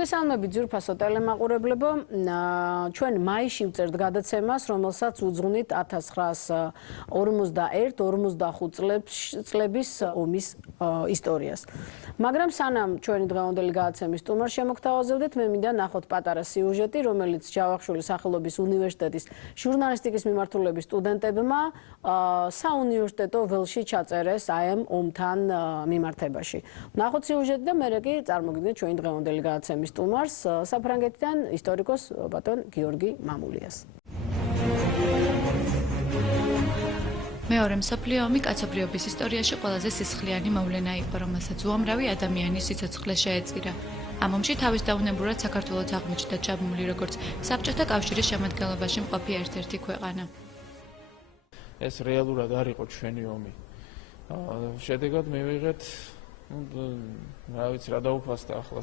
მოგესალმებით ძვირფასო ტელემაყურებლებო. ჩვენ მაისში ვწერთ გადაცემას, რომელსაც უძღვნით 1941-45 წლების ომის ისტორიას. მაგრამ სანამ ჩვენი დღევანდელი გადაცემის სტუმარს შემოგთავაზებდეთ, მე მინდა ნახოთ პატარა სიუჟეტი, რომელიც ჯავახიშვილის სახელობის უნივერსიტეტის ჟურნალისტიკის მიმართულების სტუდენტებმა საუნივერსიტეტო ველში ჩაწერეს აი ამ ომთან მიმართებაში. ნახოთ სიუჟეტი და მერე კი წარმოგიდგენთ ჩვენი დღევანდელი გადაცემის სტუმარს, საფრანგეთიდან ისტორიკოს ბატონ გიორგი მამულიას. მეორე მსოფლიო ომი კაცობრიობის ისტორიაში ყველაზე სისხლიანი მოვლენა იყო, რომელსაც უამრავი ადამიანის სიცოცხლე შეეწირა. ამ ომში თავის დაუნებურად საქართველოს აღმოჩნდა ჩაბმული როგორც საბჭოთა კავშირის შემადგენლობაში მყოფი ერთ-ერთი ქვეყანა. ეს რეალურად არ იყო ჩვენი ომი. შედეგად მივიღეთ რა ვიცი რა დაუფასდა ახლა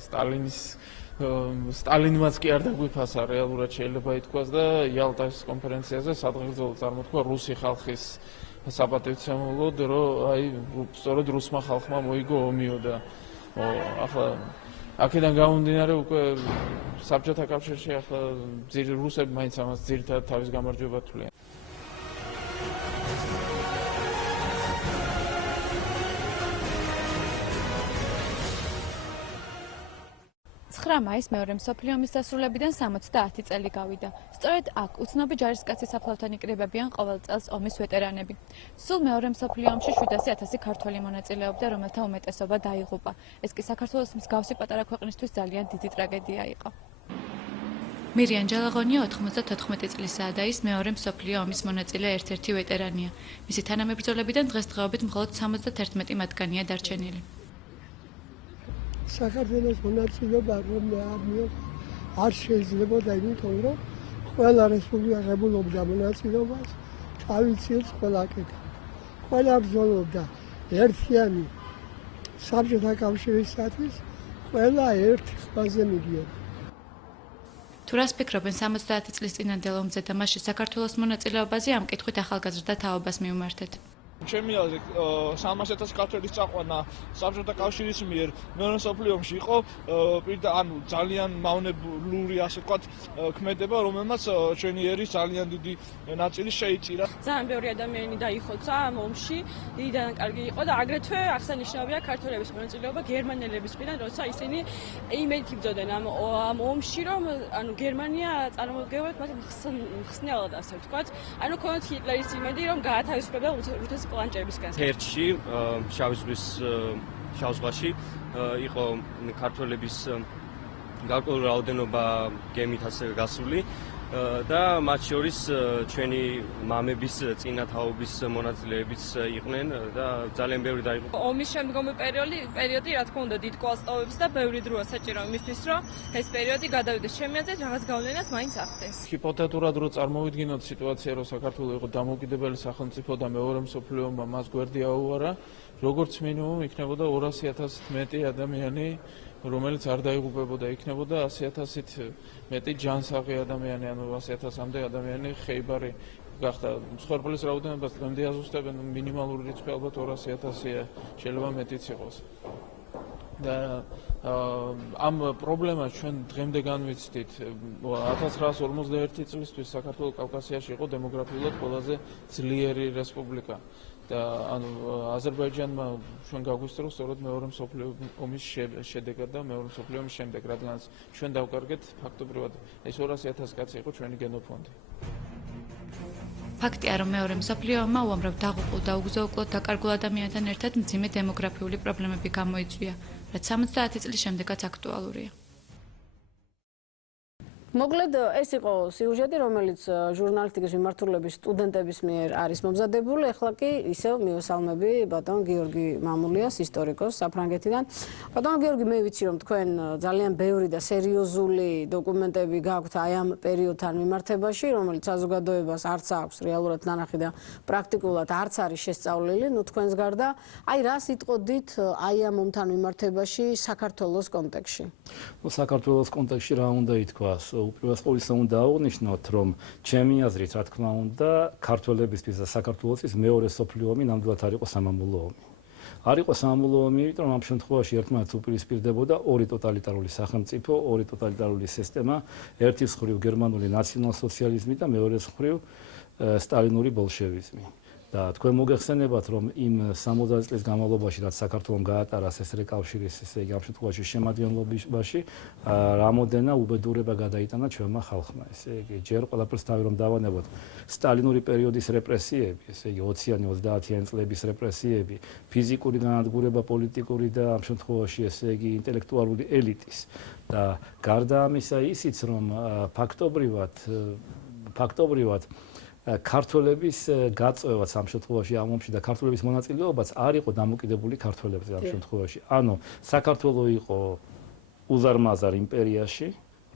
სტალინმაც კი არ დაგვიფასა რეალურად შეიძლება ითქვას და იალტას კონფერენციაზე სადღეგრძელო წარმოთქვა რუსი ხალხის საპატივცემულოდ, რომ აი სწორედ რუსმა ხალხმა მოიგო ომიო და ახლა აქედან გამომდინარე უკვე საბჭოთა კავშირში ახლა რუსები მაინც ამას ძირითადად თავის გამარჯვება თვლიან. 9 მაისს მეორე მსოფლიო ომის დასრულებიდან 70 წელი გავიდა. სწორედ აქ უცნობი ჯარისკაცის საფლავთან იკრიბებიან ყოველ წელს ომის ვეტერანები. სულ მეორე მსოფლიო ომში 700,000 ქართველი მონაწილეობდა, რომელთა უმეტესობა დაიღუპა. ეს კი საქართველოს მსგავსი პატარა ქვეყნისთვის ძალიან დიდი ტრაგედია იყო. მირიან ჯალაღონია 94 წლისაა და ის მეორე მსოფლიო ომის მონაწილე ერთ-ერთი ვეტერანია. მისი თანამებრძოლებიდან დღესდღეობით მხოლოდ 71 მათგანია დარჩენილი. საქართველოს მონაწილეობა რომ არ შეიძლებოდა იმიტომ, რომ ყველა რესპუბლიკა ღებულობდა მონაწილეობას, თავისუფლად ყველა კეთა. ყველა ბრძოლობდა ერთიანი საბჭოთა კავშირისათვის, ყველა ერთ ხმაზე მიდიოდა. თუ რას ფიქრობენ 70 წლის წინანდელ ომზე და მასში საქართველოს მონაწილეობაზე ამ კითხვით ახალგაზრდა თაობას მივმართეთ. ჩემი აზრით 300,000 ქართველის წაყვანა საბჭოთა კავშირის მიერ მეორე მსოფლიო ომში იყო ანუ ძალიან მავნებლური ასე ვთქვათ ქმედება, რომელმაც ჩვენი ერის ძალიან დიდი ნაწილი შეიწირა. ძალიან ბევრი ადამიანი დაიხოცა ამ ომში, დიდი დანაკარგი იყო და აგრეთვე აღსანიშნავია ქართველების მონაწილეობა გერმანელების მხრიდან, როცა ისინი იმედით იბრძოდნენ ამ ომში, რომ ანუ გერმანია წარმოგდგებოდ მათ მხსნელად ასე ვთქვათ, ანუ ქონდათ ჰიტლერის იმედი, რომ გაათავისუფლებდა რუსეთის პლანჭებისგან. ერთში შავ ზღვაში იყო ქართველების გარკვეული რაოდენობა გემით ასე გასული და მათ შორის ჩვენი მამების წინათაობის მონაწილეებიც იყვნენ და ძალიან ბევრი დაიღუპა. ომის შემდგომი პერიოდი რა თქმა უნდა დიდ კვალს ტოვებს და ბევრი დროა საჭირო იმისთვის, რომ ეს პერიოდი გადავიდეს. ჩემი აზრით რაღაც გავლენას მაინც ახდენს. ჰიპოთეტურად რო წარმოვიდგინოთ სიტუაცია, რომ საქართველოს იყო დამოუკიდებელი სახელმწიფო და მეორე მსოფლიო ომმა მას გვერდი აუარა, როგორც მინიმუმ იქნებოდა 200,000-ით მეტი ადამიანი, რომელიც არ დაიღუპებოდა, იქნებოდა 100,000-ით მეტი ჯანსაღი ადამიანი, ანუ 100,000-მდე ადამიანი ხეიბარი გახდა. მსხვერპლის რაოდენობას დღემდე აზუსტებენ, მინიმალური რიცხვი ალბათ 200,000-ია, შეიძლება მეტიც იყოს. და ამ პრობლემას ჩვენ დღემდე განვიცდით. 1951 წლისთვის საქართველოს კავკასიაში იყო დემოგრაფიულად ყველაზე ძლიერი რესპუბლიკა. და ანუ აზერბაიჯანმა ჩვენ გაგვისწროს სწორედ მეორე მსოფლიო ომის შედეგად და მეორე მსოფლიო ომის შემდეგ, რადგანაც ჩვენ დავკარგეთ ფაქტობრივად ეს 200,000 კაცი იყო ჩვენი გენოფონდი. ფაქტია, რომ მეორე მსოფლიო ომმა უამრავ დაღუპულ და უგზო-უკლოდ დაკარგულ ადამიანთან ერთად მძიმე დემოგრაფიული პრობლემები გამოიწვია, რაც 70 წლის შემდეგაც აქტუალურია. მოკლედ ეს იყო სიუჟეტი, რომელიც ჟურნალისტიკის მიმართულების სტუდენტების მიერ არის მომზადებული. ახლა კი ისევ მივესალმები ბატონ გიორგი მამულიას, ისტორიკოს საფრანგეთიდან. ბატონ გიორგი, მე ვიცი, რომ თქვენ ძალიან ბევრი და სერიოზული დოკუმენტები გაქვთ აი ამ პერიოდთან მიმართებაში, რომელიც საზოგადოებას არც აქვს რეალურად ნანახი და პრაქტიკულად არც არის შესწავლილი. ნუ თქვენს გარდა, აი რა სიტყოდით აი ამ ომთან მიმართებაში საქართველოს კონტექსში? საქართველოს კონტექსში რა უნდა ითქვას? უპირველეს ყოვლისა უნდა აღვნიშნოთ, რომ ჩემი აზრით, რა თქმა უნდა, ქართველებისთვის და საქართველოსთვის მეორე მსოფლიო ომი ნამდვილად არ იყო სამამულო ომი. არ იყო სამამულო ომი, იმიტომ რომ ამ შემთხვევაში ერთმანეთს უპირისპირდებოდა ორი ტოტალიტარული სახელმწიფო, ორი ტოტალიტარული სისტემა, ერთის მხრივ გერმანული ნაციონალ-სოციალიზმი და მეორეს მხრივ სტალინური ბოლშევიზმი. და თქვენ მოგეხსენებათ, რომ იმ 60 წლის განმავლობაში, რაც საქართველოს გაატარა SSR კავშირის, ესე იგი ამ შემთხვევაში შემადგენლობაში, რამოდენა უბედურება გადაიტანა ჩვენმა ხალხმა. ესე იგი, ჯერ ყველაფერს თავი რომ დავანებოთ, სტალინური პერიოდის რეპრესიები, ესე იგი 20-იანი, 30-იანი წლების რეპრესიები, ფიზიკური განადგურება პოლიტიკური და ამ შემთხვევაში, ესე იგი, ინტელექტუალური ელიტის და გარდა ამისა ისიც, რომ ფაქტობრივად ქართველების გაწევაც ამ შემთხვევაში ამ ომში და ქართველების მონაწილეობაც არ იყო დამოკიდებული ქართველებზე ამ შემთხვევაში. ანუ საქართველოს იყო უზარმაზარ იმპერიაში,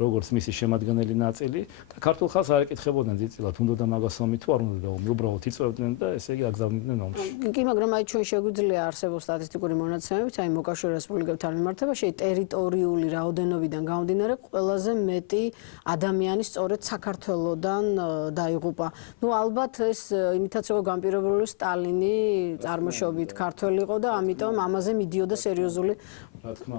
როგორც მისი შემადგენელი ნაწილი და ქართულ ხალხს არ ეკითხებოდნენ ძირწილად უნდა მაგას ომი თუ არ უნდა ომი, უბრალოდ იწვევდნენ და ესე იგი აგზავნიდნენ ომში. კი, მაგრამ აი ჩვენ შეგვიძლია არსებობს სტატისტიკური მონაცემებით, აი მოკავშირე რესპუბლიკებთან მიმართებაში ტერიტორიული რაოდენობიდან გამომდინარე ყველაზე მეტი ადამიანი სწორედ საქართველოსდან დაიღუპა. ნუ ალბათ ეს იმითაც იყო განპირობებული სტალინი წარმოშობით ქართველი იყო და ამიტომ ამაზე მიდიოდა სერიოზული რა თქმა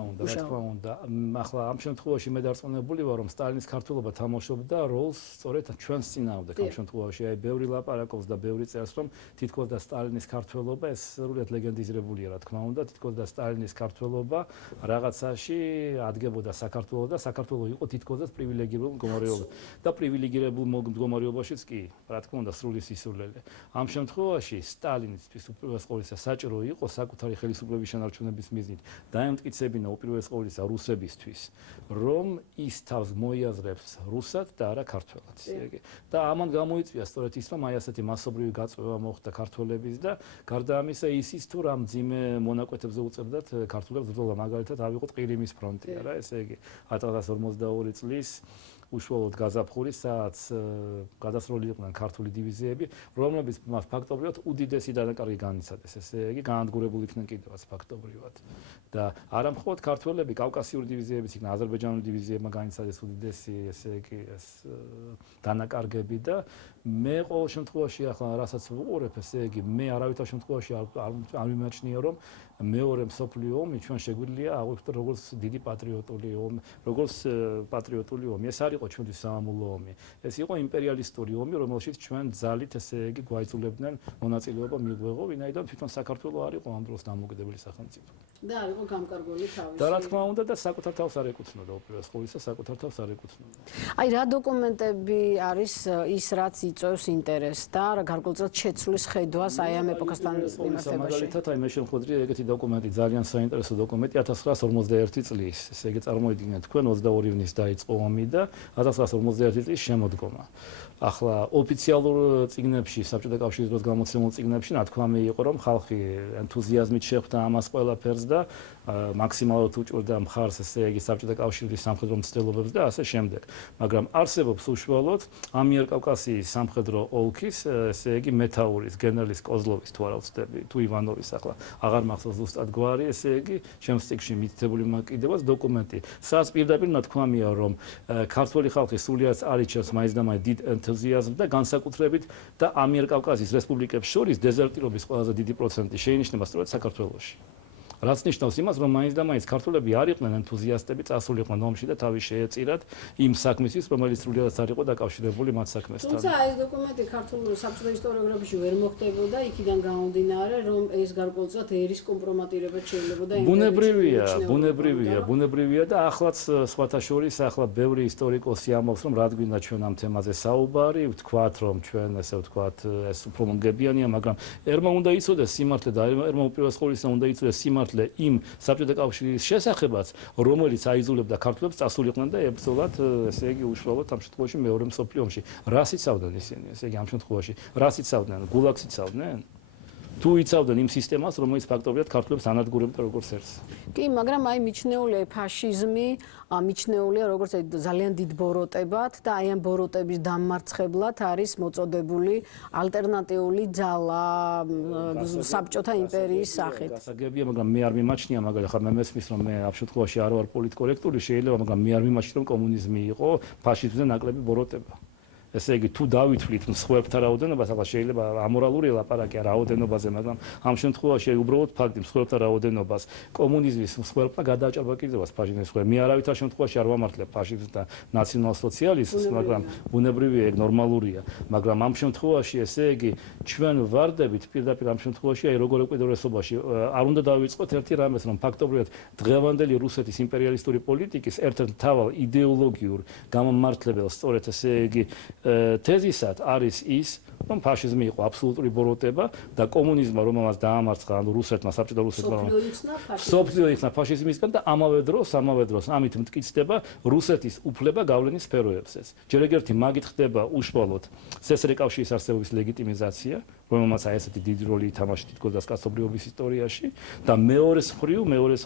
უნდა. ახლა ამ შემთხვევაში მე დარწმუნებული ვარ, რომ სტალინის ქართველობა თამაშობდა როლს სწორედ ჩვენს წინააღმდეგ ამ შემთხვევაში. აი, ბევრი ლაპარაკობს და ბევრი წერს, რომ თითქოს და სტალინის ქართველობა ეს სრულად ლეგენდიზირებულია, რა თქმა უნდა, თითქოს და სტალინის ქართველობა რაღაცაში ადგებოდა საქართველოს და საქართველოს იყო თითქოს და პრივილეგირებულ მდგომარეობაში. და პრივილეგირებულ მდგომარეობაშიც კი, რა თქმა უნდა, სრული სისულელე. ამ შემთხვევაში სტალინისთვის უპირველეს ყოვლისა საჭირო იყო საკუთარი ხელისუფლების შენარჩუნების მიზნით დაემტკიცებინა უპირველეს ყოვლისა რუსებისთვის, რომ ის თავს მოიაზრებს რუსად და არა ქართველად. და ამან გამოიწვია სწორედ ის, რომ აი ასეთი მასობრივი გაწვევა მოხდა ქართველების და გარდა ამისა ისიც თუ რა მძიმე მონაკვეთებზე უწევდათ ქართველებს ბრძოლა, მაგალითად ავიღოთ ყირიმის ფრონტი, არა, ესე იგი 1942 წლის უშუალოდ გაზაფხულის საათს გადასროლი იყვნენ ქართული დივიზიები, რომლებიც ფაქტობრივად უდიდესი დანაკარგი განიცადეს, ესე იგი განადგურებული იქნენ კიდევაც ფაქტობრივად. და არა მხოლოდ ქართველები, კავკასიური დივიზიებიც იქნა, აზერბაიჯანული დივიზიებმა განიცადეს უდიდესი, ესე იგი, ეს დანაკარგები და მე ყოველ შემთხვევაში ახლა რასაც ვუყურებ, ესე იგი, მე არავითარ შემთხვევაში არ მიმაჩნია, რომ მეორე მსოფლიო ომი ჩვენ შეგვიძლია აღვიქვათ როგორც დიდი პატრიოტული ომი, როგორც პატრიოტული ომი. ეს არ იყო ჩვენთვის სამამულო ომი. ეს იყო იმპერიალისტური ომი, რომელშიც ჩვენ ძალით, ესე იგი, გვაიძულებდნენ მონაწილეობა მიგვეღო, ვინაიდან თვითონ საქართველო არ იყო ამ დროს დამოუკიდებელი სახელმწიფო. და არ იყო გამკარგული თავისი. და რა თქმა უნდა და საკუთარ თავს არ ეკუთვნოდა უპირველეს ყოვლისა, საკუთარ თავს არ ეკუთვნოდა. აი რა დოკუმენტები არის ის, რაც იწვევს ინტერესს და გარკვეულწილად შეცვლის ხედვას აი ამ ეპოქასთან მიმართებაში. მაგალითად, აი მე შემოხვედრია ეგეთი დოკუმენტი, ძალიან საინტერესო დოკუმენტი 1941 წლის, ესე იგი წარმოიდგინეთ თქვენ 22 ივნის დაიწყო ომი და 1941 წლის შემოდგომა. ახლა ოფიციალურ წიგნებში, საბჭოთა კავშირის დროს გამოცემულ წიგნებში ნათქვამი იყო, რომ ხალხი ენთუზიაზმით შეხვდა ამას ყველაფერს და მაქსიმალურად უჭერდა მხარს, ესე იგი, საბჭოთა კავშირის სამხედრო მცდელობებს და ასე შემდეგ. მაგრამ არსებობს უშუალოდ ამიერკავკასიის სამხედრო ოლქის, ესე იგი, მეთაურის, გენერლის კოზლოვის თუ არა ვცდები, თუ ივანოვის ახლა აღარ მახსოვს ზუსტად გვარი, ესე იგი, ჩემს წიგნში მითითებული მაკიდევას დოკუმენტი. სადაც პირდაპირ ნათქვამია, რომ ქართველი ხალხი სულიად არ იჩევს მაინც და მაინც დიდ ენთუზიაზმს და განსაკუთრებით და ამიერკავკასიის რესპუბლიკებს შორის დეზერტირობის ყველაზე დიდი პროცენტი შეინიშნება სწორედ საქართველოში. რაც ნიშნავს იმას, რომ მაინც და მაინც ქართველები არ იყვნენ ენთუზიასტები, წასულიყვნენ ომში და თავი შეეწირათ იმ საქმისთვის, რომელიც სრულიადაც არ იყო დაკავშირებული მათ საქმესთან. თუმცა ეს დოკუმენტი ქართულ საბჭოთა ისტორიოგრაფიაში ვერ მოხდებოდა, იქიდან გამომდინარე, რომ ეს გარკვეულწილად ერის კომპრომატირებაც შეიძლებოდა ბუნებრივია და ახლაც სხვათა შორის ახლა ბევრი ისტორიკოსი ამბობს, რომ რადგან ჩვენ ამ თემაზე საუბარი, ვთქვათ, რომ ჩვენ ესე ვთქვათ, ეს უფრო მომგებიანია, მაგრამ ერმა უნდა იცოდეს სიმართლე და ერმა უპირველეს ყოვლისა უნდა იცოდეს სიმართლე იმ საბჭოთა კავშირის შესახებაც, რომელიც აიძულებდა ქართველებს წასულიყვნენ და ებრძოლათ, ესე იგი, უშუალოდ ამ შემთხვევაში მეორე მსოფლიო ომში. რას იცავდნენ ისინი, ესე იგი, ამ შემთხვევაში? რას იცავდნენ? გულაგს იცავდნენ? თუ იცავდნენ იმ სისტემას, რომელიც ფაქტობრივად ქართველებს ანადგურებდა როგორც ერთს. კი, მაგრამ აი მიჩნეულია ფაშიზმი, მიჩნეულია როგორც ძალიან დიდ ბოროტებად და აი ამ ბოროტების დამარცხებლად არის მოწოდებული ალტერნატიული ძალა საბჭოთა იმპერიის სახით. გასაგებია, მაგრამ მე არ მიმაჩნია, მაგალითად, ხა მე მესმის, რომ მე ამ შემთხვევაში არ ვარ პოლიტკორექტული, შეიძლება, მაგრამ მე არ მიმაჩნია, რომ კომუნიზმი იყო ფაშიზმზე ნაკლები ბოროტება. ესე იგი თუ დავითვლით მსხვერპთა რაოდენობას, ახლა შეიძლება ამორალური ლაპარაკია რაოდენობაზე, მაგრამ ამ შემთხვევაში უბრალოდ ფაქტი მსხვერპთა რაოდენობას კომუნიზმის მსხვერპლმა გადააჭარბა კიდევაც ფაშიზმის მსხვერპლ. მე არავითარ შემთხვევაში არ ვამართლებ ფაშიზმს და ნაციონალ-სოციალიზმს, მაგრამ ბუნებრივია, ეგ ნორმალურია, მაგრამ ამ შემთხვევაში ესე იგი ჩვენ ვარდებით პირდაპირ ამ შემთხვევაში აი როგორ უკიდურესობაში არ უნდა დავიწყოთ ერთი რამეს, რომ ფაქტობრივად დღევანდელი რუსეთის იმპერიალისტური პოლიტიკის ერთ-ერთ მთავარ იდეოლოგიურ გამომმართლებელს სწორედ ესე იგი თეზისად არის ის, რომ ფაშიზმი იყო აბსოლუტური ბოროტება და კომუნიზმმა რომელმაც დაამარცხა ანუ რუსეთმა საბჭოთა რუსეთმა სოფლიო იქნა ფაშიზმისგან და ამავე დროს ამით მტკიცდება რუსეთის უფლება გავლენის სფეროებზეც. ჯერ ერთი მაგით ხდება უშუალოდ წესრიგ კავშირის არსებობის ლეგიტიმიზაცია, რომელმაც აი ესეთი დიდი როლი ითამაშა თითქოს და კაცობრიობის ისტორიაში და მეორე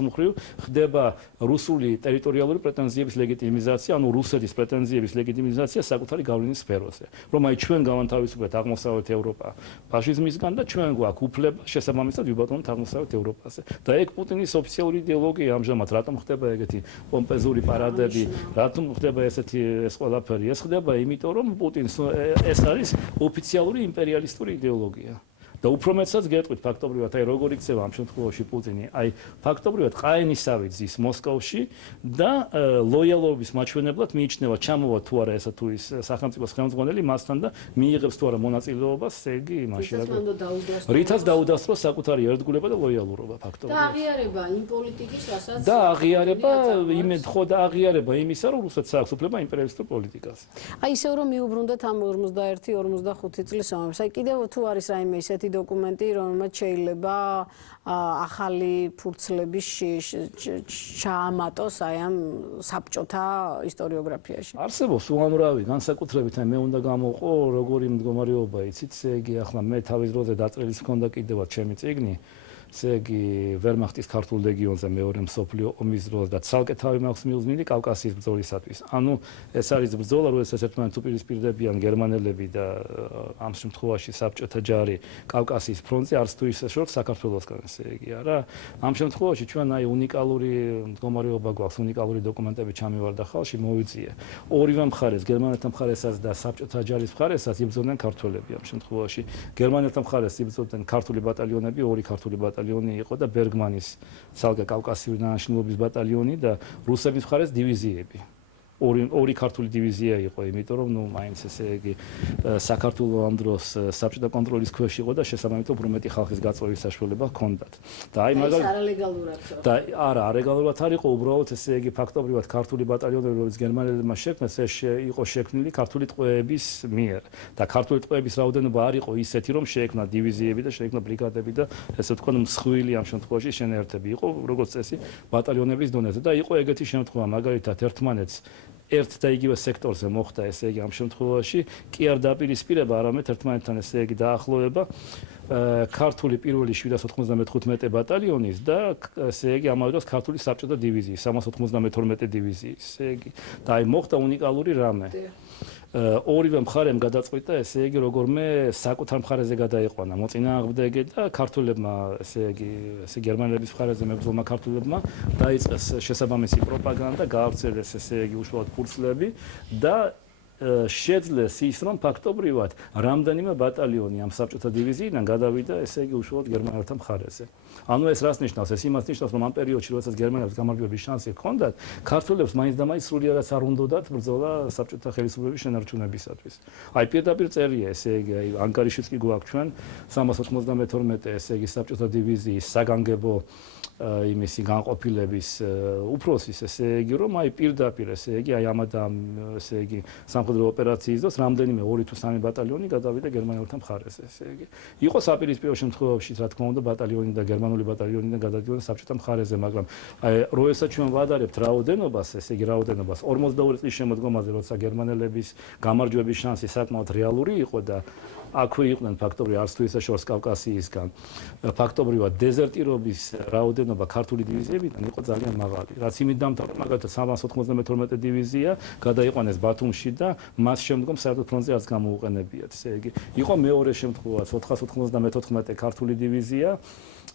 მხრივ ხდება რუსული ტერიტორიალური პრეტენზიების ლეგიტიმიზაცია, ანუ რუსეთის პრეტენზიების ლეგიტიმიზაცია საკუთარი გავლენის სფეროზე. რომ აი ჩვენ გავანთავისუფლეთ აღმოსავლეთ ევროპა ფაშიზმისგან და ჩვენ გვაქვს უფლება შესაბამისად ვიბატონოთ აღმოსავლეთ ევროპაზე. და ეგ პუტინის ოფიციალური იდეოლოგია ამჟამად რატომ ხდება ეგეთი პომპეზური პარადები, რატომ ხდება ესეთი ეს ყველაფერი? ეს ხდება იმიტომ რომ პუტინს ეს არის ოფიციალური იმპერიალისტური იდეოლოგია. და უფრო მეცაც გეტყვით ფაქტობრივად აი როგორ იქცევა ამ შემთხვევაში პუტინი აი ფაქტობრივად ყაენისავით ზის მოსკოვში და ლოიალობის მაჩვენებლად მიიჩნევა ჩამოვა თუ არა ესა თუ ის სახელმწიფოს ხელმძღვანელი მასთან და მიიღებს თუ არა მონაწილეობას იგი იმაში რითაც დაუდასტუროს საკუთარი ერთგულება და ლოიალურობა ფაქტობრივად და აღიარება იმ პოლიტიკის რასაც და აღიარება იმისა რომ რუსეთს აქვს უფლება იმპერიალისტურ პოლიტიკას აი ისევ რომ მიუბრუნდეთ ამ 41-45 წლის ომებს აი კიდევ თუ არის რაიმე ისეთი დოკუმენტი, რომელმაც შეიძლება ახალი ფურცლების ჩაამატოს აი ამ საბჭოთა ისტორიოგრაფიაში. არსებობს უამრავი განსაკუთრებით აი მე უნდა გამოვყო როგორი მდგომარეობა იცით, ესე იგი ახლა მე თავის დროზე დაწერილს მქონდა კიდევაც ჩემი წიგნი ესე იგი ვერმახტის ქართულ ლეგიონზე მეორე მსოფლიო ომის დროს და ცალკე თავი მაქვს მიუძნილი კავკასიის ბრძოლისათვის. ანუ ეს არის ბრძოლა, როდესაც ერთმანეთს უპირისპირდებიან გერმანელები და ამ შემთხვევაში საბჭოთა ჯარი კავკასიის ფრონტზე არც თუ ისე შორს საქართველოსგან ესე იგი არა. ამ შემთხვევაში ჩვენ აი უნიკალური მდგომარეობა გვაქვს, უნიკალური დოკუმენტები ჩამივარდა ხალხში, მოვიწია. ორივე მხარეს, გერმანელთა მხარესაც და საბჭოთა ჯარის მხარესაც იბრძოდნენ ქართველები ამ შემთხვევაში. გერმანელთა მხარეს იბრძოდნენ ქართული ბატალიონები, ორი ქართული ბატალიონი იყო და ბერგმანის ცალკე კავკასიური დანაშაულობის ბატალიონი და რუსების მხარეს დივიზიები. ორი ქართული დივიზია იყო, იმიტომ რომ ნუ მაინც ესე იგი საქართველოს ამ დროს საბჭოთა კონტროლის ქვეშ იყო და შესაბამისად უფრო მეტი ხალხის გაწვევის საშუალება ჰქონდათ. და აი მაგალითად არალეგალურად და არა, არალეგალურად არ იყო, უბრალოდ ესე იგი ფაქტობრივად ქართული ბატალიონები, რომელიც გერმანელებმა შექმნეს, ეს იყო შექმნილი ქართული ტყვეების მიერ. და ქართული ტყვეების რაოდენობა არ იყო ისეთი, რომ შეექმნა დივიზიები და შეექმნა ბრიგადები და ესე ვთქვათ, მსხვილი ამ შემთხვევაში შენერთები იყო, როგორც წესი ბატალიონების დონეზე და იყო ეგეთი შემთხვევა, მაგალითად ერთმანეთს ერთ და იგივე სექტორზე მოხდა ესე იგი ამ შემთხვევაში კი არ დაპირისპირება, არამედ ერთმანეთთან ესე იგი დაახლოება ქართული პირველი 795 ბატალიონის და ესე იგი ამავე დროს ქართული საბჭოთა დივიზიის 392 დივიზიის ესე იგი და აი მოხდა უნიკალური რამე. ორივე მხარემ გადაწყვიტა ესე იგი როგორმე საკუთარ მხარეზე გადაიყვანა მოწინააღმდეგე და ქართულებმა ესე იგი გერმანელების მხარეზე მებრძოლმა ქართულებმა დაიწყეს შესაბამისი პროპაგანდა, გაავრცელეს ესე იგი უშუალოდ ფურცლები და შეძლეს ის რომ ფაქტობრივად რამდენიმე ბატალიონი ამ საბჭოთა დივიზიიდან გადავიდა ესე იგი უშუალოდ გერმანელთა მხარეზე. ანუ ეს რას ნიშნავს? ეს იმას ნიშნავს რომ ამ პერიოდში როდესაც გერმანელებს გამარჯვების შანსი ჰქონდათ, ქართველებს მაინც და მაინც სრულიადაც არ უნდათ ბრძოლა საბჭოთა ხელისუფლების შენარჩუნებისათვის. აი პირდაპირ წერია ესე იგი აი ანგარიშიც კი გვაქვს ჩვენ 392 ესე იგი საბჭოთა დივიზიის საგანგებო იმისი განყოფილების უფროსის ესე იგი რომ აი პირდაპირ ესე იგი აი ამადამ ესე იგი სამხედრო ოპერაციის დროს რამდენიმე 2 თუ 3 ბატალიონი გადავიდა გერმანელთა მხარეზე ესე იგი იყო საპირისპირო შემთხვევებში რა თქმა უნდა ბატალიონი და გერმანული ბატალიონიდან გადადიოდნენ საბჭოთა მხარეზე მაგრამ აი როდესაც ჩვენ ვადარებთ რაოდენობას ესე იგი რაოდენობას 42 წლის შემოდგომაზე როცა გერმანელების გამარჯვების შანსი საკმაოდ რეალური იყო და აქვე იყვნენ ფაქტობრივად არც თუ ისაშორს კავკასიისგან. ფაქტობრივად დეზერტირობის რაოდენობა ქართული დივიზიებიდან იყო ძალიან მაღალი. რაც იმით დამთავრდა, მაგალითად 392 დივიზია გადაიყვანეს ბათუმში და მას შემდგომ საერთოდ ფრონტზე არც გამოუყენებიათ. ესე იგი, იყო მეორე შემთხვევაც 494 ქართული დივიზია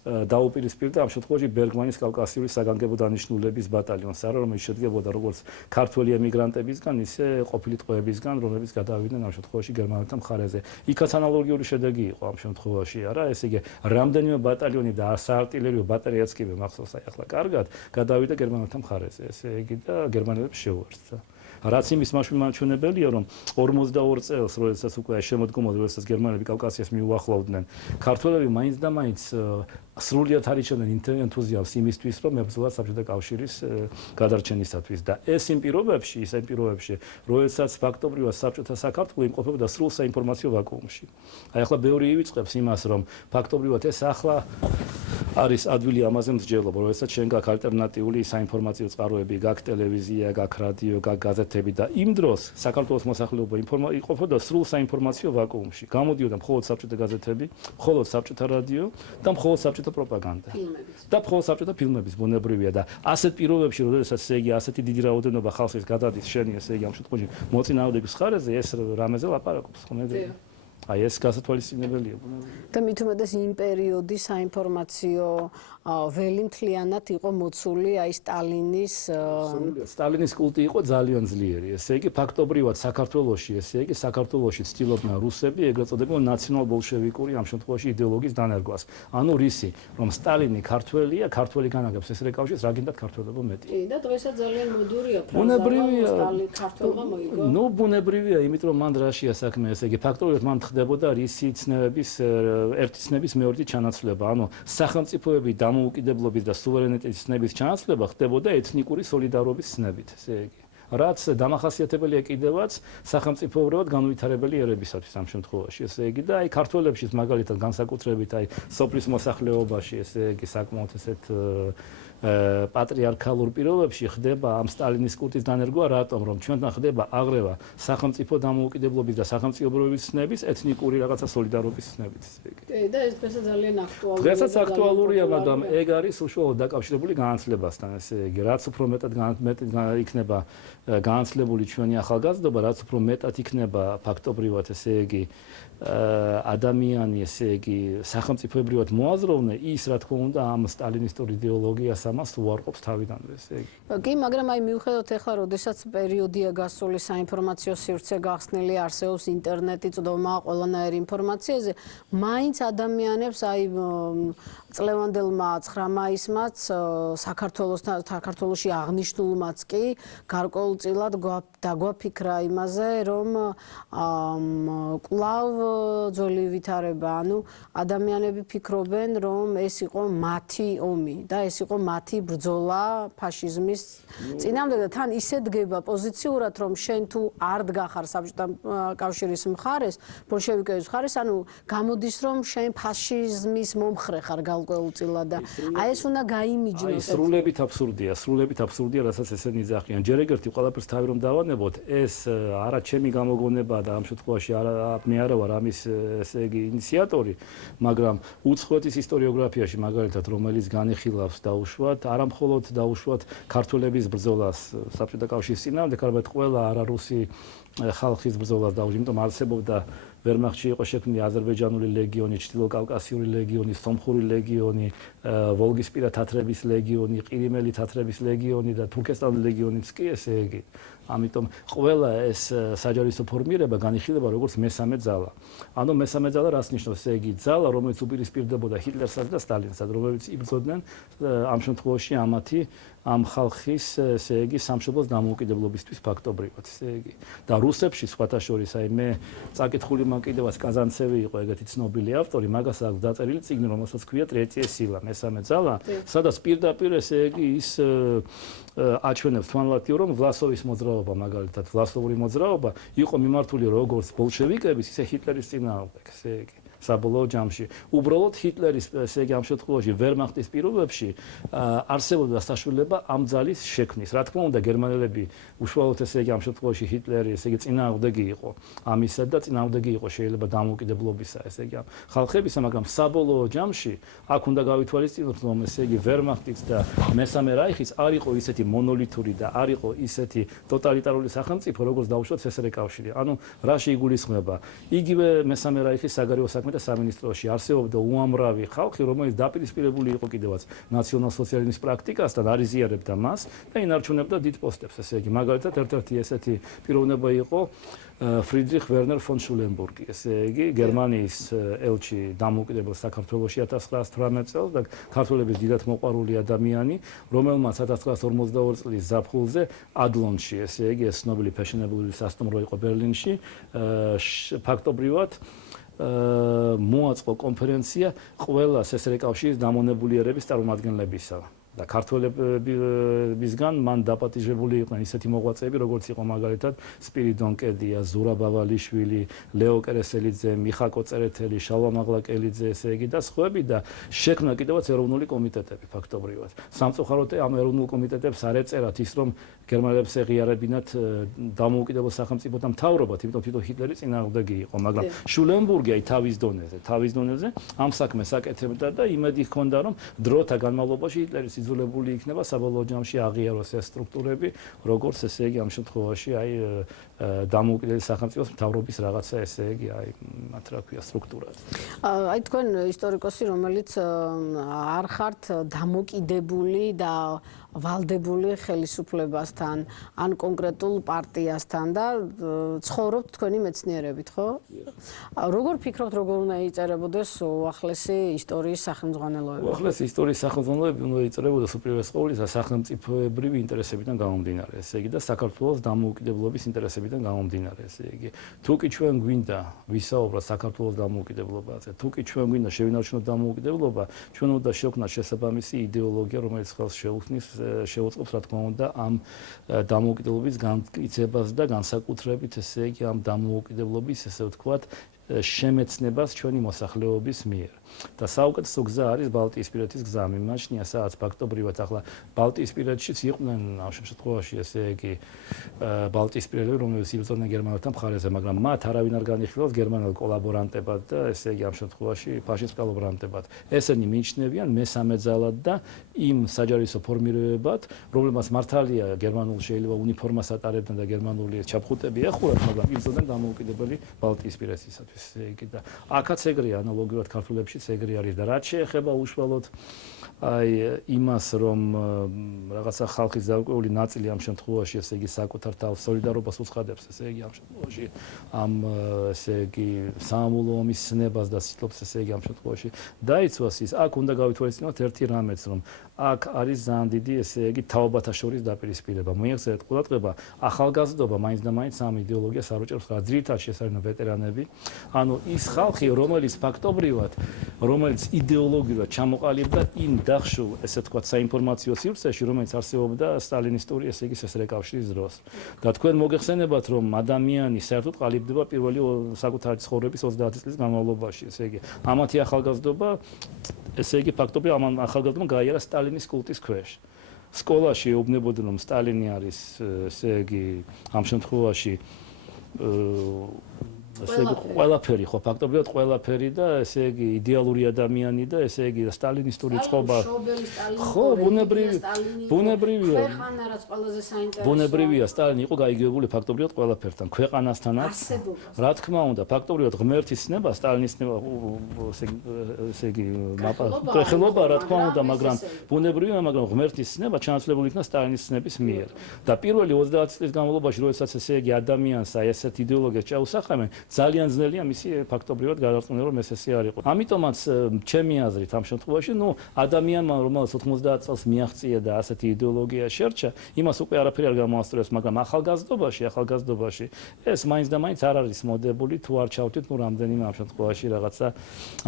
დაუპირისპირდა ამ შემთხვევაში ბერგმანის კავკასიური საგანგებო დანიშნულების ბატალიონს, რომელიც შედგებოდა როგორც ქართველი ემიგრანტებისგან, ისე ყოფილი ტყვეებისგან, რომლებიც გადავიდნენ ამ შემთხვევაში გერმანელთა მხარეზე. იქაც ანალოგიური შედეგი იყო ამ შემთხვევაში, არა, ესე იგი, რამდენიმე ბატალიონი და საარტილერიო ბატარეაც კი მახსოვს აი ახლა კარგად, გადავიდა გერმანელთა მხარეზე, ესე იგი და გერმანელებს შეუერთდა. რაც იმის მაჩვენებელია, რომ 42 წელს, როდესაც უკვე შემოდგომოდა, როდესაც გერმანელები კავკასიას მიუახლოვდნენ, ქართველები მაინც და მაინც სრულიად არიჩვენენ ენთუზიაზმს იმისთვის, რომ მებრძოლათ საბჭოთა კავშირის გადარჩენისათვის და ეს იმ პირობებში, როდესაც ფაქტობრივად საბჭოთა საქართველო იმყოფებოდა სრულ საინფორმაციო ვაკუუმში. აი ახლა ბევრი ივიწყებს იმას, რომ ფაქტობრივად ეს ახლა არის ადვილი ამაზე მსჯელობა, როდესაც შენ გაქვს ალტერნატიული საინფორმაციო წყაროები, გაქვს ტელევიზია, გაქვს რადიო, გაქვს გაზეთები და იმ დროს საქართველოს მოსახლეობა იყოფოდა სრულ საინფორმაციო ვაკუუმში. გამოდიოდა მხოლოდ საბჭოთა გაზეთები, მხოლოდ საბჭოთა რადიო და მხოლოდ საბჭოთა პროპაგანდა. და მხოლოდ საბჭოთა ფილმების ბუნებრივია და ასეთ პირობებში, როდესაც ესე იგი ასეთი დიდი რაოდენობა ხალხის გადადის შენი ესე იგი ამ შემთხვევაში მოწინააღმდეგის მხარეზე, ეს რამეზე ლაპარაკობს ხომ ეგრე? აი ეს გასათვალისწინებელია ბუნებრივია. და მით უმეტეს იმ პერიოდის საინფორმაციო ველი მთლიანად იყო მოცული აი სტალინის კულტი იყო ძალიან ძლიერი. ესე იგი ფაქტობრივად საქართველოში ცდილობდნენ რუსები ეგრეთ წოდებულ ნაციონალ-ბოლშევიკური ამ შემთხვევაში იდეოლოგიის დანერგვას. ანუ რისი, რომ სტალინი ქართველია, ქართველი განაგებს ეს რეკავშირს, რა გინდათ ქართველობა მეტი. კი და დღესაც ძალიან მოდურია ბუნებრივია ქართველობა მოიგო. ნუ ბუნებრივია, იმიტომ რომ მან რაშია საქმე, ესე იგი ფაქტობრივად მან ხდებოდა რისი ცნებების ერთი ცნების მეორეთი ჩანაცვლება. ანუ სახელმწიფოების დამოუკიდებლობის და სუვერენიტეტის ცნების ჩანაცვლება ხდებოდა ეთნიკური სოლიდარობის ცნებით, ესე იგი. რაც დამახასიათებელია კიდევაც სახელმწიფოებრივად განუვითარებელი ერებისათვის ამ შემთხვევაში, ესე იგი და აი ქართველებშიც მაგალითად განსაკუთრებით აი სოფლის მოსახლეობაში, ესე იგი საკმაოდ ესეთ პატრიარქალურ პირობებში ხდება ამ სტალინის კულტის დანერგვა, რატომ რომ ჩვენთან ხდება აღრევა სახელმწიფო დამოუკიდებლობის და სახელმწიფოებრივი ცნების ეთნიკური რაღაცა სოლიდარობის ცნებით, ესე იგი. კი და ეს დღესაც ძალიან აქტუალურია. დღესაც აქტუალურია, მაგრამ ეგ არის უშუალოდ დაკავშირებული განათლებასთან, ესე იგი, რაც უფრო მეტად იქნება განათლებული ჩვენი ახალგაზრდობა, რაც უფრო მეტად იქნება ფაქტობრივად, ესე იგი, ადამიანი, ესე იგი, სახელმწიფოებრივად მოაზროვნე, ის რა თქმა უნდა ამ სტალინისტურ იდეოლოგიას ამას უარყოფს თავიდანვე, ესე იგი. კი, მაგრამ აი მივხვდეთ ახლა, როდესაც პერიოდია გასული საინფორმაციო სივრცე გახსნილი, არსებობს ინტერნეტი, წვდომა ყველანაირი ინფორმაციაზე, მაინც ადამიანებს აი წლევანდელმა 9 მაისმაც საქართველოში აღნიშნულმაც კი გარკვეულწილად დაგვაფიქრა იმაზე, რომ კვლავ ძველი ვითარება, ანუ ადამიანები ფიქრობენ, რომ ეს იყო მათი ომი და ეს იყო მათი ბრძოლა ფაშიზმის წინააღმდეგ და თან ისე დგება პოზიციურად, რომ შენ თუ არ დგახარ საბჭოთა კავშირის მხარეს, ბოლშევიკების მხარეს, ანუ გამოდის, რომ შენ ფაშიზმის მომხრე ხარ გაუკვეულწილად და აი ეს უნდა გაიმიჯნოს. აი სრულებით აბსურდია, რასაც ესენი იძახიან. ჯერ ეგერთი ყველაფერს თავი რომ დავანებოთ, ეს არა ჩემი გამოგონება და ამ შემთხვევაში მე არა ვარ ამის ესე იგი ინიციატორი, მაგრამ უცხოეთის ისტორიოგრაფიაში მაგალითად რომელიც განიხილავს დაუშვათ, არა მხოლოდ დაუშვათ ქართველების ბრძოლას საბჭოთა კავშირის წინააღმდეგ, არამედ ყველა არარუსი ხალხის ბრძოლას დაუშვათ, იმიტომ არსებობდა ვერმახტში იყო შექმნილი აზერბაიჯანული ლეგიონი, ჩრდილოკავკასიური ლეგიონი, სომხური ლეგიონი, ვოლგისპირა თათრების ლეგიონი, ყირიმელი თათრების ლეგიონი და თურქესტანის ლეგიონიც კი, ესე იგი. ამიტომ ყველა ეს საჯარისო ფორმირება განიხილება როგორც მესამე ძალა. ანუ მესამე ძალა რას ნიშნავს? ესე იგი, ძალა, რომელიც უპირისპირდებოდა ჰიტლერსაც და სტალინსაც, რომლებიც იბრძოდნენ ამ შემთხვევაში ამ ხალხის, ესე იგი, სამშობლოს დამოუკიდებლობისთვის ფაქტობრივად, ესე იგი. და რუსებში სხვათა შორის, აი მე წაკითხული მან კიდევაც კაზანცევი იყო ეგეთი ცნობილი ავტორი, მაგას აქვს დაწერილი წიგნი, რომელსაც ქვია ტრეტიე სილა, მესამე ძალა, სადაც პირდაპირ ესე იგი ის აჩვენებს თვალნათიო, რომ ვლასოვის მოძრაობა, მაგალითად, ვლასოვური მოძრაობა იყო მიმართული როგორც ბოლშევიკების, ისე ჰიტლერის წინააღმდეგ, ესე იგი. საბოლოო ჯამში. უბრალოდ ჰიტლერის ესე იგი ამ შემთხვევაში ვერმახტის პირობებში არსებობდა საშუალება ამ ძალის შექმნის. რა თქმა უნდა, გერმანელები უშუალოდ ესე იგი ამ შემთხვევაში ჰიტლერი ესე იგი წინააღმდეგი იყო ამისა და წინააღმდეგი იყო შეიძლება დამოუკიდებლობისა ესე იგი ხალხებისა, მაგრამ საბოლოო ჯამში აქ უნდა გავითვალისწინოთ, რომ ესე იგი ვერმახტიც და მესამე რაიხიც არ იყო ისეთი მონოლითური და არ იყო ისეთი ტოტალიტარული სახელმწიფო, როგორც დაუშვათ CSR კავშირი. ანუ რაში იგულისხმება? იგივე მესამე რაიხის საგარეო საქმეთა სამინისტროში არსებობდა უამრავი ხალხი, რომელიც დაპირისპირებული იყო კიდევაც ნაციონალ-სოციალიზმის პრაქტიკასთან, არიზიარებდა მას და ინარჩუნებდა დიდ პოსტებს. ესე იგი, მაგალითად, ერთ-ერთი ესეთი პიროვნება იყო ფრიდრიხ ვერნერ ფონ შულენბურგი, ესე იგი, გერმანიის ელჩი დამოუკიდებელ საქართველოში 1918 წელს და ქართველების დიდად მოყვარული ადამიანი, რომელმაც 1942 წლის ზაფხულზე ადლონში, ესე იგი, ეს ცნობილი ფეშენებელური სასტუმრო იყო ბერლინში, ფაქტობრივად მოაწყო კონფერენცია ყველა CSR კავშირის დამონებულიერების წარმომადგენლებისა. და ქართველებისგან მან დაპატიჟებული იყვნენ ისეთი მოღვაწეები, როგორც იყო მაგალითად სპირიდონ კედია, ზურაბ ავალიშვილი, ლეო კერესელიძე, მიხაკო წერეთელი, შალვა მაღლაკელიძე, ესე იგი და სხვაები და შექმნა კიდევაც ეროვნული კომიტეტები ფაქტობრივად. სამწუხაროდ ამ ეროვნულ კომიტეტებს არ ეწერათ ის, რომ გერმანელებს ეღიარებინათ დამოუკიდებელ სახელმწიფოთა მთავრობად, იმიტომ თვითონ ჰიტლერი წინააღმდეგი იყო, მაგრამ შულენბურგი აი თავის დონეზე ამ საქმეს აკეთებდა და იმედი ჰქონდა, რომ დროთა განმავლობაში ჰიტლერის იძულებული იქნება საბოლოო ჯამში აღიაროს ეს სტრუქტურები, როგორც ესე იგი ამ შემთხვევაში აი დამოუკიდებელი სახელმწიფოს მთავრობის რაღაცა ესე იგი აი მათ რა ქვია სტრუქტურად. აი თქვენ ისტორიკოსი, რომელიც არ ხართ დამოკიდებული და ვალდებული ხელისუფლებასთან, ან კონკრეტულ პარტიასთან და ცხოვრობთ თქვენი მეცნიერებით, ხო? როგორ ფიქრობთ, როგორ უნდა იწერებოდეს უახლესი ისტორიის სახელმძღვანელოები? უახლესი ისტორიის სახელმძღვანელოები უნდა იწერებოდეს უპირველეს ყოვლისა სახელმწიფოებრივი ინტერესებიდან გამომდინარე, ესე იგი და საქართველოს დამოუკიდებლობის ინტერესებიდან გამომდინარე, ესე იგი. თუ კი ჩვენ გვინდა ვისაუბროთ საქართველოს დამოუკიდებლობაზე, თუ კი ჩვენ გვინდა შევინარჩუნოთ დამოუკიდებლობა, ჩვენ უნდა შევქმნათ შესაბამისი იდეოლოგია, რომელიც ხელს შეუხსნის შეუწყობს, რა თქმა უნდა, ამ დამოუკიდებლობის განმტკიცებას და განსაკუთრებით, ესე იგი, ამ დამოუკიდებლობის, ესე ვთქვათ, შემეცნებას ჩვენი მოსახლეობის მიერ. და საუკეთესო გზა არის ბალტიისპირეთის გზა, მიმაჩნია, სადაც ფაქტობრივად ახლა ბალტიისპირეთშიც იყვნენ ამ შემთხვევაში, ესე იგი, ბალტიისპირელები, რომლებიც იბრძოდნენ გერმანელთა მხარეზე, მაგრამ მათ არავინ არ განიხილავს გერმანელ კოლაბორანტებად და ესე იგი ამ შემთხვევაში ფაშისტ კოლაბორანტებად. ესენი მიიჩნევიან მესამე ძალად და იმ საჯარისო ფორმირებებად, რომლებმაც მართალია გერმანულ შეიძლება უნიფორმას ატარებდნენ და გერმანული ჩაფხუტები ეხურათ, მაგრამ იბრძოდნენ დამოუკიდებელი ბალტიისპირეთისათვის. ესე იგი და აქაც ეგრეა ანალოგიურად ქართულებშიც ეგრე არის და რაც შეეხება უშუალოდ აი იმას, რომ რაღაცა ხალხის გარკვეული ნაწილი ამ შემთხვევაში, ესე იგი, საკუთარ თავს სოლიდარობას უცხადებს, ესე იგი, ამ შემთხვევაში ამ ესე იგი, სამამულო ომის ცნებას და სიტყვებს, ესე იგი, ამ შემთხვევაში დაიცვას ის, აქ უნდა გავითვალისწინოთ ერთი რამეც, რომ აქ არის ძალიან დიდი, ესე იგი, თაობათა შორის დაპირისპირება. მოიხსენეთ ყურადღება, ახალგაზრდობა მაინც და მაინც ამ იდეოლოგიას არ უჭერს, რა ძირითადად ეს არიან ვეტერანები. ანუ ის ხალხი, რომელიც ფაქტობრივად, რომელიც იდეოლოგიურად ჩამოყალიბდა იმ დახშულ, ესე ვთქვათ, საინფორმაციო სივრცეში, რომელიც არსებობდა სტალინისტური, ესე იგი, CSR კავშირის დროს. და თქვენ მოგეხსენებათ, რომ ადამიანი საერთოდ ყალიბდება პირველი საკუთარი ცხოვრების 30 წლის განმავლობაში, ესე იგი, ამათი ახალგაზრდობა, ესე იგი, ფაქტობრივად ამ ახალგაზრდობამ გაიარა სტალინის კულტის ქვეშ. სკოლაში ეუბნებოდნენ, რომ სტალინი არის, ესე იგი, ამ შემთხვევაში ესე იგი ყველაფერი ხო ფაქტობრივად ყველაფერი და ესე იგი იდეალური ადამიანი და ესე იგი სტალინისტური წყობა ხო ბუნებრივია ქვეყანა რაც ყველაზე საინტერესოა ბუნებრივია სტალინი იყო გაიგებული ფაქტობრივად ყველაფერთან ქვეყანასთანაც რა თქმა უნდა ფაქტობრივად ღმერთის ცნება სტალინის ცნება ესე იგი ხელობა რა თქმა უნდა მაგრამ ბუნებრივია მაგრამ ღმერთის ცნება ჩანაცვლებული იქნა სტალინის ცნების მიერ და პირველი 30 წლის განმავლობაში როდესაც ესე იგი ადამიანს აი ესეთ იდეოლოგიას ჩაუსახავენ ძალიან ძნელია მისი ფაქტობრივად გადარწმუნება რომ ეს ესე არ იყო. ამიტომაც ჩემი აზრით ამ შემთხვევაში ნუ ადამიანმა რომელსაც 90 წელს მიაღწია და ასეთი იდეოლოგია შერჩა, იმას უკვე არაფერი არ გამოასწორებს, მაგრამ ახალგაზრდობაში ეს მაინც და მაინც არ არის მოდებული თუ არ ჩავთვით ნუ რამდენიმე ამ შემთხვევაში რაღაცა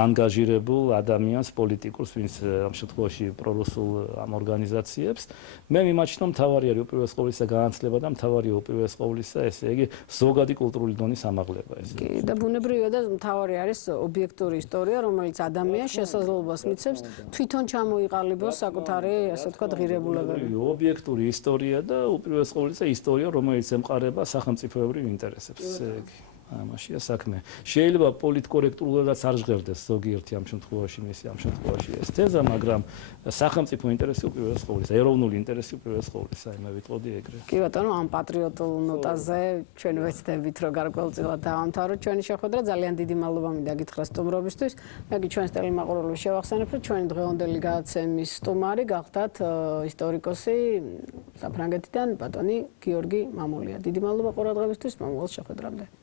ანგაჟირებულ ადამიანს პოლიტიკურს, ვინც ამ შემთხვევაში პრორუსულ ამ ორგანიზაციებს. მე მიმაჩნია რომ მთავარი არის უპირველეს ყოვლისა განათლება და მთავარია უპირველეს ყოვლისა ესე იგი ზოგადი კულტურული დონის ამაღლება. ეს. კი, და ბუნებრივია და მთავარი არის ობიექტური ისტორია, რომელიც ადამიანს შესაძლებლობას მიცემს თვითონ ჩამოიყალიბოს საკუთარი, ასე ვთქვათ, ღირებულებები. ობიექტური ისტორია და უპირველეს ყოვლისა ისტორია, რომელიც ემყარება სახელმწიფოებრივ ინტერესებს. ამაშია საქმე. შეიძლება პოლიტკორექტულადაც არ ჟღერდეს ზოგიერთი ამ შემთხვევაში მისი ამ შემთხვევაში ეს თეზა, მაგრამ სახელმწიფო ინტერესი უპირველეს ყოვლისა, ეროვნული ინტერესი უპირველეს ყოვლისა, მე ვიტყოდი ეგრე. კი ბატონო, ამ პატრიოტულ ნოტაზე ჩვენ ვეცდებით რომ გარკვეულწილად დავამთავროთ ჩვენი შეხვედრა. ძალიან დიდი მადლობა მინდა გითხრა სტუმრობისთვის. მე კი ჩვენს ტელემაყურებლებს შევახსენებ, რომ ჩვენი დღევანდელი გადაცემის სტუმარი გახდათ ისტორიკოსი საფრანგეთიდან ბატონი გიორგი მამულია. დიდი მადლობა ყურადღებისთვის, მომავალ შეხვედრამდე.